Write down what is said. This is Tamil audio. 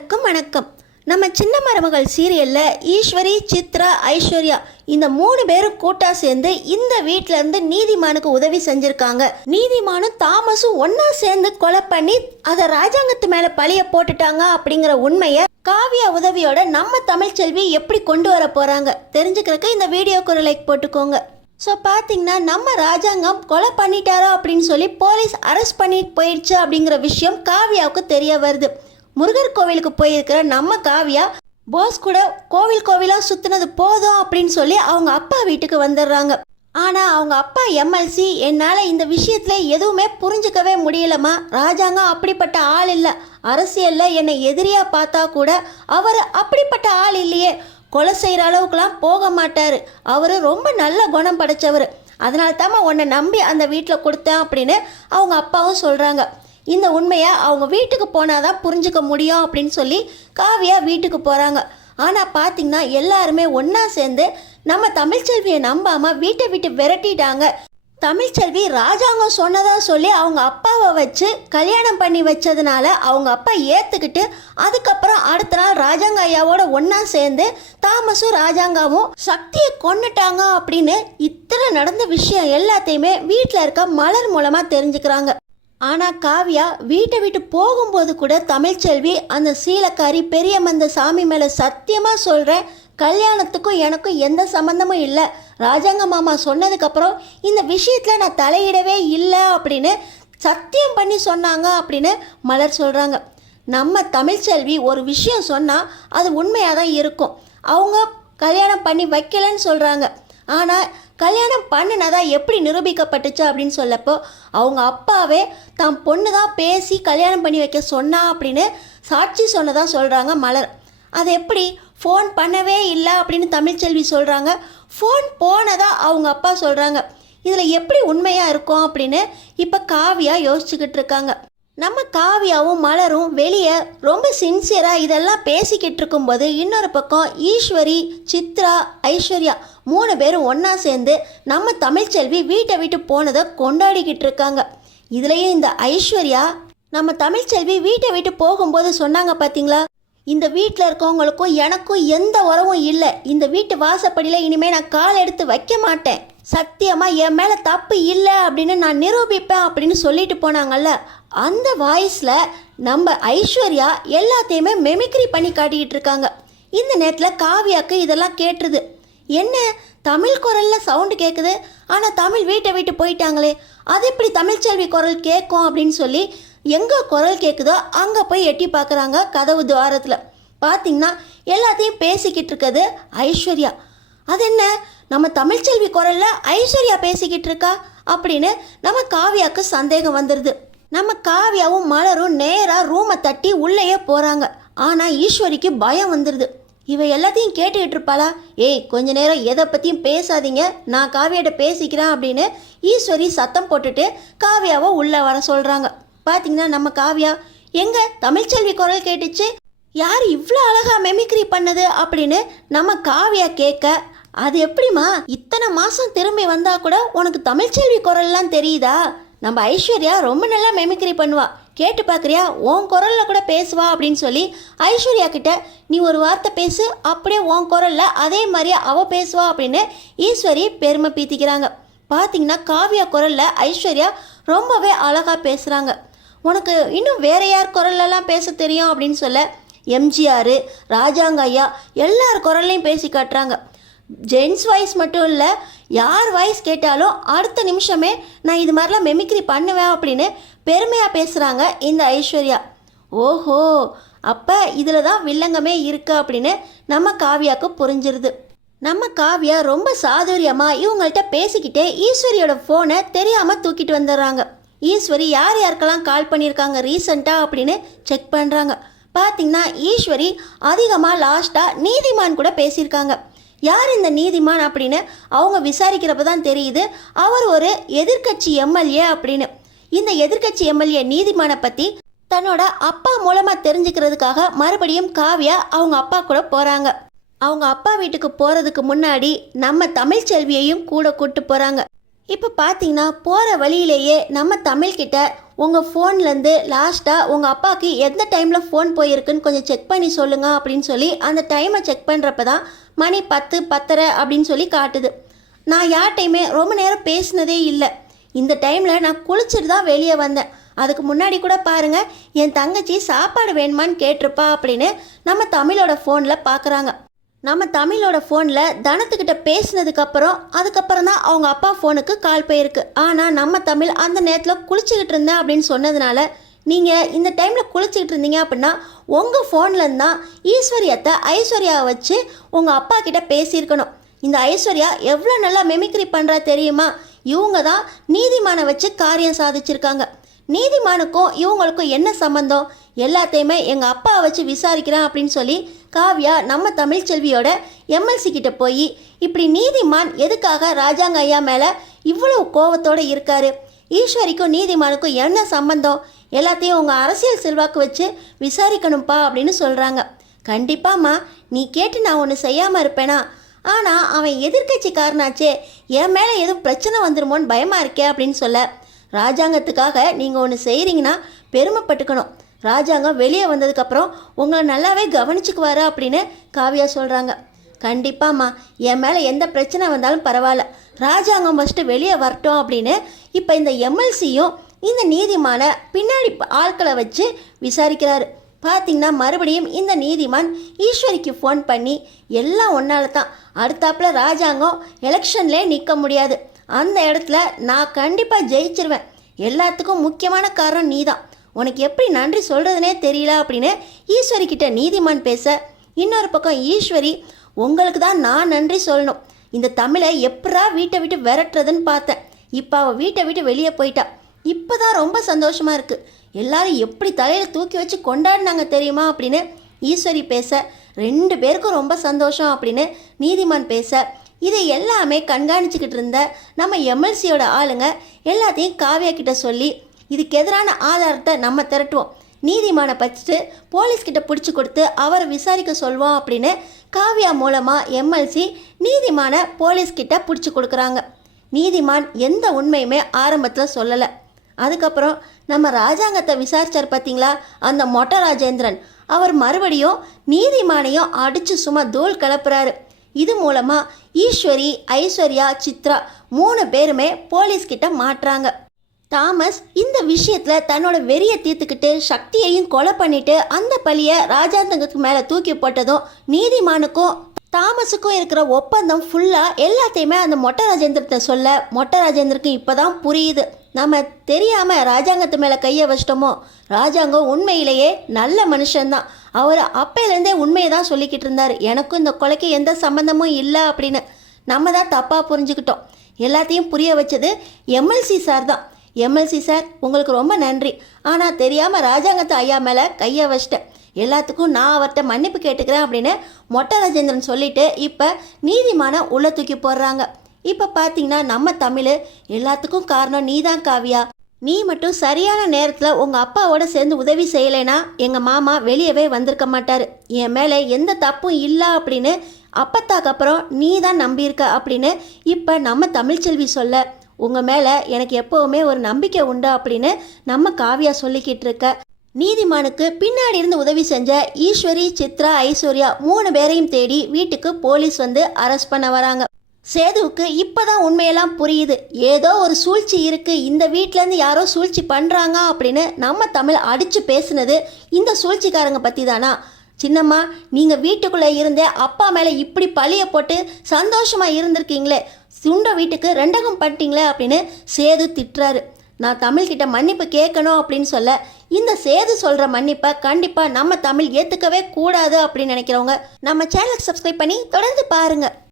எல்லாருக்கும் வணக்கம். நம்ம சின்ன மருமகள் சீரியல்ல ஈஸ்வரி, சித்ரா, ஐஸ்வர்யா இந்த 3 பேரும் கூட்டா சேர்ந்து இந்த வீட்ல இருந்து நீதிமானுக்கு உதவி செஞ்சிருக்காங்க. நீதிமானும் தாமஸும் ஒன்னா சேர்ந்து கொலை பண்ணி அதை ராஜாங்கத்து மேல பழிய போட்டுட்டாங்க அப்படிங்கிற உண்மையை காவியா உதவியோட நம்ம தமிழ்ச்செல்வி எப்படி கொண்டு வர போறாங்க தெரிஞ்சுக்கிறதுக்கு இந்த வீடியோக்கு ஒரு லைக் போட்டுக்கோங்க. ஸோ பார்த்தீங்கன்னா நம்ம ராஜாங்கம் கொலை பண்ணிட்டாரோ அப்படின்னு சொல்லி போலீஸ் அரெஸ்ட் பண்ணிட்டு போயிடுச்சு அப்படிங்கிற விஷயம் காவியாவுக்கு தெரிய வருது. முருகர் கோவிலுக்கு போயிருக்கிற நம்ம காவியா பாஸ் கூட கோவிலாக சுற்றினது போதும் அப்படின்னு சொல்லி அவங்க அப்பா வீட்டுக்கு வந்துடுறாங்க. ஆனால் அவங்க அப்பா எம்எல்சி என்னால் இந்த விஷயத்தில் எதுவுமே புரிஞ்சுக்கவே முடியலம்மா, ராஜாங்கம் அப்படிப்பட்ட ஆள் இல்லை, அரசியலில் என்னை எதிரியாக பார்த்தா கூட அவர் அப்படிப்பட்ட ஆள் இல்லையே, கொலை செய்கிற அளவுக்குலாம் போக மாட்டார், அவர் ரொம்ப நல்ல குணம் படைச்சவர், அதனால தான் உன்னை நம்பி அந்த வீட்டில் கொடுத்தேன் அப்படின்னு அவங்க அப்பாவும் சொல்கிறாங்க. இந்த உண்மையை அவங்க வீட்டுக்கு போனால் தான் புரிஞ்சுக்க முடியும் அப்படின்னு சொல்லி காவியா வீட்டுக்கு போகிறாங்க. ஆனால் பார்த்திங்கன்னா எல்லாருமே ஒன்றா சேர்ந்து நம்ம தமிழ்ச்செல்வியை நம்பாமல் வீட்டை விட்டு விரட்டிட்டாங்க. தமிழ்ச்செல்வி ராஜாங்கம் சொன்னதா சொல்லி அவங்க அப்பாவை வச்சு கல்யாணம் பண்ணி வச்சதுனால அவங்க அப்பா ஏற்றுக்கிட்டு அதுக்கப்புறம் அடுத்த நாள் ராஜாங்க ஐயாவோட ஒன்றா சேர்ந்து தாமஸும் ராஜாங்காவும் சக்தியை கொன்னுட்டாங்க அப்படின்னு இத்தனை நடந்த விஷயம் எல்லாத்தையுமே வீட்டில் இருக்க மலர் மூலமாக தெரிஞ்சுக்கிறாங்க. ஆனால் காவியா வீட்டை விட்டு போகும்போது கூட தமிழ்ச்செல்வி அந்த சீலக்காரி பெரியம்மந்த சாமி மேலே சத்தியமாக சொல்கிறேன், கல்யாணத்துக்கும் எனக்கும் எந்த சம்மந்தமும் இல்லை, ராஜாங்க மாமா சொன்னதுக்கப்புறம் இந்த விஷயத்தில் நான் தலையிடவே இல்லை அப்படின்னு சத்தியம் பண்ணி சொன்னாங்க அப்படின்னு மலர் சொல்கிறாங்க. நம்ம தமிழ்ச்செல்வி ஒரு விஷயம் சொன்னால் அது உண்மையாக தான் இருக்கும். அவங்க கல்யாணம் பண்ணி வைக்கலன்னு சொல்கிறாங்க, ஆனால் கல்யாணம் பண்ணினதா எப்படி நிரூபிக்கப்பட்டுச்சு அப்படின்னு சொல்லப்போ அவங்க அப்பாவே தான் பொண்ணு தான் பேசி கல்யாணம் பண்ணி வைக்க சொன்னா அப்படின்னு சாட்சி சொன்னதாக சொல்கிறாங்க மலர். அது எப்படி ஃபோன் பண்ணவே இல்லை அப்படின்னு தமிழ்ச்செல்வி சொல்கிறாங்க, ஃபோன் போனதா அவங்க அப்பா சொல்கிறாங்க. இதில் எப்படி உண்மையாக இருக்கும் அப்படின்னு இப்போ காவியா யோசிச்சுக்கிட்டு இருக்காங்க. நம்ம காவியாவும் மலரும் வெளியே ரொம்ப சின்சியராக இதெல்லாம் பேசிக்கிட்டு இருக்கும்போது இன்னொரு பக்கம் ஈஸ்வரி, சித்ரா, ஐஸ்வர்யா 3 பேரும் ஒன்றா சேர்ந்து நம்ம தமிழ்ச்செல்வி வீட்டை விட்டு போனதை கொண்டாடிக்கிட்டு இருக்காங்க. இதுலேயும் இந்த ஐஸ்வர்யா நம்ம தமிழ்ச்செல்வி வீட்டை விட்டு போகும்போது சொன்னாங்க பார்த்தீங்களா, இந்த வீட்டில் இருக்கவங்களுக்கும் எனக்கும் எந்த உறவும் இல்லை, இந்த வீட்டு வாசப்படியில் இனிமேல் நான் கால் எடுத்து வைக்க மாட்டேன், சத்தியமாக என் மேலே தப்பு இல்லை அப்படின்னு நான் நிரூபிப்பேன் அப்படின்னு சொல்லிட்டு போனாங்கல்ல, அந்த வாய்ஸில் நம்ம ஐஸ்வர்யா எல்லாத்தையுமே மெமிக்ரி பண்ணி காட்டிக்கிட்டு இருக்காங்க. இந்த நேரத்தில் காவியாவுக்கு இதெல்லாம் கேட்டுருது. என்ன தமிழ் குரலில் சவுண்டு கேட்குது, ஆனால் தமிழ் வீட்டை விட்டு போயிட்டாங்களே, அது எப்படி தமிழ்ச்செல்வி குரல் கேட்கும் அப்படின்னு சொல்லி எங்கே குரல் கேட்குதோ அங்கே போய் எட்டி பார்க்குறாங்க. கதவு துவாரத்தில் பார்த்திங்கன்னா எல்லாத்தையும் பேசிக்கிட்டு இருக்கிறது ஐஸ்வர்யா. அது என்ன நம்ம தமிழ்ச்செல்வி குரலில் ஐஸ்வர்யா பேசிக்கிட்டு இருக்கா அப்படின்னு நம்ம காவியாவுக்கு சந்தேகம் வந்துடுது. நம்ம காவியாவும் மலரும் நேராக ரூமை தட்டி உள்ளேயே போகிறாங்க. ஆனால் ஈஸ்வரிக்கு பயம் வந்துடுது. இவ எல்லாத்தையும் கேட்டுக்கிட்டு இருப்பாளா, ஏய் கொஞ்ச நேரம் எதை பற்றியும் பேசாதீங்க, நான் காவியாட்ட பேசிக்கிறேன் அப்படின்னு ஈஸ்வரி சத்தம் போட்டுட்டு காவியாவை உள்ளே வர சொல்கிறாங்க. பார்த்தீங்கன்னா நம்ம காவியா எங்கே தமிழ்ச்செல்வி குரல் கேட்டுச்சு, யார் இவ்வளோ அழகாக மெமிக்ரி பண்ணது அப்படின்னு நம்ம காவியா கேட்க, அது எப்படிமா இத்தனை மாதம் திரும்பி வந்தால் கூட உனக்கு தமிழ்ச்செல்வி குரல்லாம் தெரியுதா, நம்ம ஐஸ்வர்யா ரொம்ப நல்லா மெமிக்ரி பண்ணுவா, கேட்டு பார்க்குறியா, உன் குரலில் கூட பேசுவா அப்படின்னு சொல்லி ஐஸ்வர்யா கிட்ட நீ ஒரு வார்த்தை பேசு, அப்படியே உன் குரலில் அதே மாதிரியே அவள் பேசுவா அப்படின்னு ஈஸ்வரி பெருமை பீத்திக்கிறாங்க. பார்த்தீங்கன்னா காவியா குரலில் ஐஸ்வர்யா ரொம்பவே அழகாக பேசுகிறாங்க. உனக்கு இன்னும் வேற யார் குரல்லலாம் பேச தெரியும் அப்படின்னு சொல்ல எம்ஜிஆர், ராஜாங்க ஐயா எல்லார் குரல்லையும் பேசி காட்டுறாங்க. ஜென்ஸ் வாய்ஸ் மட்டும் இல்லை, யார் வாய்ஸ் கேட்டாலும் அடுத்த நிமிஷமே நான் இது மாதிரிலாம் மெமிக்ரி பண்ணுவேன் அப்படின்னு பெருமையாக பேசுகிறாங்க இந்த ஐஸ்வர்யா. ஓஹோ, அப்போ இதில் தான் வில்லங்கமே இருக்கு அப்படின்னு நம்ம காவியாவுக்கு புரிஞ்சிருது. நம்ம காவியா ரொம்ப சாதுரியமாக இவங்கள்ட்ட பேசிக்கிட்டே ஈஸ்வரியோட ஃபோனை தெரியாமல் தூக்கிட்டு வந்துடுறாங்க. ஈஸ்வரி யார் யாருக்கெல்லாம் கால் பண்ணியிருக்காங்க ரீசண்டாக அப்படின்னு செக் பண்ணுறாங்க. பார்த்திங்கன்னா ஈஸ்வரி அதிகமாக லாஸ்ட்டாக நீதிமான் கூட பேசியிருக்காங்க. யார் இந்த நீதிமான் அப்படின்னு அவங்க விசாரிக்கிறப்ப தான் தெரியுது அவர் ஒரு எதிர்க்கட்சி எம்எல்ஏ அப்படின்னு. இந்த எதிர்க்கட்சி எம்எல்ஏ நீதிமானை பற்றி தன்னோட அப்பா மூலமாக தெரிஞ்சுக்கிறதுக்காக மறுபடியும் காவியா அவங்க அப்பா கூட போகிறாங்க. அவங்க அப்பா வீட்டுக்கு போகிறதுக்கு முன்னாடி நம்ம தமிழ்ச்செல்வியையும் கூட கூப்பிட்டு போகிறாங்க. இப்போ பார்த்தீங்கன்னா போகிற வழியிலேயே நம்ம தமிழ்கிட்ட உங்கள் ஃபோன்லேருந்து லாஸ்ட்டாக உங்கள் அப்பாவுக்கு எந்த டைமில் ஃபோன் போயிருக்குன்னு கொஞ்சம் செக் பண்ணி சொல்லுங்கள் அப்படின்னு சொல்லி அந்த டைமை செக் பண்ணுறப்ப தான் மணி 10:10 அப்படின்னு சொல்லி காட்டுது. நான் யார்கிட்டையுமே ரொம்ப நேரம் பேசினதே இல்லை. இந்த டைமில் நான் குளிச்சுட்டு தான் வெளியே வந்தேன். அதுக்கு முன்னாடி கூட பாருங்கள், என் தங்கச்சி சாப்பாடு வேணுமான்னு கேட்டிருப்பா அப்படின்னு நம்ம தமிழோட ஃபோனில் பார்க்குறாங்க. நம்ம தமிழோட ஃபோனில் தனத்துக்கிட்ட அதுக்கப்புறம் தான் அவங்க அப்பா ஃபோனுக்கு கால் போயிருக்கு. ஆனால் நம்ம தமிழ் அந்த நேரத்தில் குளிச்சுக்கிட்டு இருந்தேன் அப்படின்னு சொன்னதுனால, நீங்கள் இந்த டைமில் குளிச்சுக்கிட்டு இருந்தீங்க அப்படின்னா உங்கள் ஃபோன்லேருந்து தான் ஈஸ்வரியத்தை ஐஸ்வர்யாவை வச்சு உங்கள் அப்பா கிட்ட பேசியிருக்கணும். இந்த ஐஸ்வர்யா எவ்வளோ நல்லா மெமிக்ரி பண்ணுறா தெரியுமா? இவங்க தான் நீதிமானை வச்சு காரியம் சாதிச்சிருக்காங்க. நீதிமானுக்கும் இவங்களுக்கும் என்ன சம்மந்தம்? எல்லாத்தையுமே எங்கள் அப்பாவை வச்சு விசாரிக்கிறேன் அப்படின்னு சொல்லி காவ்யா நம்ம தமிழ்ச்செல்வியோட எம்எல்சி கிட்ட போய் இப்படி நீதிமான் எதுக்காக ராஜாங்க ஐயா மேலே இவ்வளவு கோவத்தோடு இருக்காரு, ஈஸ்வரிக்கும் நீதிமானுக்கும் என்ன சம்பந்தம், எல்லாத்தையும் உங்கள் அரசியல் செல்வாக்கு வச்சு விசாரிக்கணும்ப்பா அப்படின்னு சொல்கிறாங்க. கண்டிப்பாம்மா, நீ கேட்டு நான் ஒன்று செய்யாமல் இருப்பேனா? ஆனால் அவன் எதிர்கட்சிக்காரனாச்சே, என் மேலே எதுவும் பிரச்சனை வந்துருமோன்னு பயமாக இருக்கே அப்படின்னு சொல்ல, ராஜாங்கத்துக்காக நீங்கள் ஒன்று செய்கிறீங்கன்னா பெருமைப்பட்டுக்கணும். ராஜாங்கம் வெளியே வந்ததுக்கப்புறம் உங்களை நல்லாவே கவனிச்சுக்குவாரு அப்படின்னு காவியா சொல்கிறாங்க. கண்டிப்பாம்மா, என் மேலே எந்த பிரச்சனை வந்தாலும் பரவாயில்ல, ராஜாங்கம் ஃபஸ்ட்டு வெளியே வரட்டும் அப்படின்னு இப்போ இந்த எம்எல்சியும் இந்த நீதிமான பின்னாடி ஆட்களை வச்சு விசாரிக்கிறாரு. பார்த்திங்கன்னா மறுபடியும் இந்த நீதிமான் ஈஸ்வரிக்கு ஃபோன் பண்ணி எல்லாம் ஒன்றால தான், அடுத்தாப்புல ராஜாங்கம் எலெக்ஷன்லேயே நிற்க முடியாது, அந்த இடத்துல நான் கண்டிப்பாக ஜெயிச்சிருவேன், எல்லாத்துக்கும் முக்கியமான காரணம் நீ தான், உனக்கு எப்படி நன்றி சொல்கிறதுனே தெரியல அப்படின்னு ஈஸ்வரி கிட்ட நீதிமான் பேச, இன்னொரு பக்கம் ஈஸ்வரி உங்களுக்கு தான் நான் நன்றி சொல்லணும், இந்த தமிழை எப்படா வீட்டை விட்டு விரட்டுறதுன்னு பார்த்தேன், இப்போ அவள் வீட்டை விட்டு வெளியே போயிட்டா, இப்போ தான் ரொம்ப சந்தோஷமாக இருக்குது, எல்லாரும் எப்படி தலையில் தூக்கி வச்சு கொண்டாடினாங்க தெரியுமா அப்படின்னு ஈஸ்வரி பேச, 2 பேருக்கும் ரொம்ப சந்தோஷம் அப்படின்னு நீதிமான் பேச, இதை எல்லாமே கண்காணிச்சுக்கிட்டு இருந்த நம்ம எம்எல்சியோட ஆளுங்க எல்லாத்தையும் காவ்யா கிட்ட சொல்லி இதுக்கு எதிரான ஆதாரத்தை நம்ம திரட்டுவோம், நீதிமானை பச்சிட்டு போலீஸ்கிட்ட பிடிச்சி கொடுத்து அவரை விசாரிக்க சொல்வோம் அப்படின்னு காவ்யா மூலமாக எம்எல்சி நீதிமானை போலீஸ்கிட்ட பிடிச்சி கொடுக்குறாங்க. நீதிமான் எந்த உண்மையுமே ஆரம்பத்தில் சொல்லலை. அதுக்கப்புறம் நம்ம ராஜாங்கத்தை விசாரிச்சார் பார்த்தீங்களா, அந்த மொட்டை ராஜேந்திரன், அவர் மறுபடியும் நீதிமானையும் அடித்து சும்மா தூள் கிளப்புறாரு. இது மூலமாக ஈஸ்வரி, ஐஸ்வர்யா, சித்ரா 3 பேருமே போலீஸ்கிட்ட மாட்டுறாங்க. தாமஸ் இந்த விஷயத்தில் தன்னோட வெறியை தீர்த்துக்கிட்டு சக்தியையும் கொலை பண்ணிட்டு அந்த பழியை ராஜாங்கத்துக்கு மேலே தூக்கி போட்டதும் நீதிமானுக்கும் தாமஸுக்கும் இருக்கிற ஒப்பந்தம் ஃபுல்லாக எல்லாத்தையுமே அந்த மொட்டை ராஜேந்திரத்தை சொல்ல, மொட்டை ராஜேந்திரனுக்கு இப்போ தான் புரியுது, நம்ம தெரியாமல் ராஜாங்கத்து மேலே கையை வச்சிட்டோமோ, ராஜாங்கம் உண்மையிலேயே நல்ல மனுஷன்தான், அவர் அப்பையிலேருந்தே உண்மையை தான் சொல்லிக்கிட்டு இருந்தார், எனக்கும் இந்த கொலைக்கு எந்த சம்மந்தமும் இல்லை அப்படின்னு நம்ம தான் தப்பாக புரிஞ்சுக்கிட்டோம். எல்லாத்தையும் புரிய வச்சது எம்எல்சி சார் தான். எம்எல்சி சார், உங்களுக்கு ரொம்ப நன்றி, ஆனால் தெரியாமல் ராஜாங்கத்து ஐயா மேலே கையை வச்சிட்டேன், எல்லாத்துக்கும் நான் அவர்கிட்ட மன்னிப்பு கேட்டுக்கிறேன் அப்படின்னு மொட்டை ராஜேந்திரன் சொல்லிட்டு இப்போ நீதிமான உள்ள தூக்கி போடுறாங்க. இப்போ பார்த்தீங்கன்னா நம்ம தமிழ் எல்லாத்துக்கும் காரணம் நீ தான் காவியா, நீ மட்டும் சரியான நேரத்தில் உங்கள் அப்பாவோட சேர்ந்து உதவி செய்யலைன்னா எங்கள் மாமா வெளியவே வந்திருக்க மாட்டார், என் மேலே எந்த தப்பும் இல்லை அப்படின்னு அப்பத்தாக்கு அப்புறம் நீ தான் நம்பியிருக்க அப்படின்னு இப்போ நம்ம தமிழ்ச்செல்வி சொல்ல, உங்கள் மேலே எனக்கு எப்போவுமே ஒரு நம்பிக்கை உண்டு அப்படின்னு நம்ம காவியா சொல்லிக்கிட்டு இருக்க. நீதிமானுக்கு பின்னாடி இருந்து உதவி செஞ்ச ஈஸ்வரி, சித்ரா, ஐஸ்வர்யா 3 பேரையும் தேடி வீட்டுக்கு போலீஸ் வந்து அரெஸ்ட் பண்ண வராங்க. சேதுவுக்கு இப்போதான் உண்மையெல்லாம் புரியுது, ஏதோ ஒரு சூழ்ச்சி இருக்குது, இந்த வீட்டிலேருந்து யாரோ சூழ்ச்சி பண்ணுறாங்க அப்படின்னு நம்ம தமிழ் அடித்து பேசுனது இந்த சூழ்ச்சிக்காரங்க பற்றி தானா? சின்னம்மா, நீங்கள் வீட்டுக்குள்ளே இருந்தே அப்பா மேலே இப்படி பழிய போட்டு சந்தோஷமாக இருந்திருக்கீங்களே, சுண்ட வீட்டுக்கு 2கம் பண்ணிட்டீங்களே அப்படின்னு சேது திட்டுறாரு. நான் தமிழ்கிட்ட மன்னிப்பு கேட்கணும் அப்படின்னு சொல்ல, இந்த சேது சொல்கிற மன்னிப்பை கண்டிப்பாக நம்ம தமிழ் ஏற்றுக்கவே கூடாது அப்படின்னு நினைக்கிறவங்க நம்ம சேனலுக்கு சப்ஸ்கிரைப் பண்ணி தொடர்ந்து பாருங்கள்.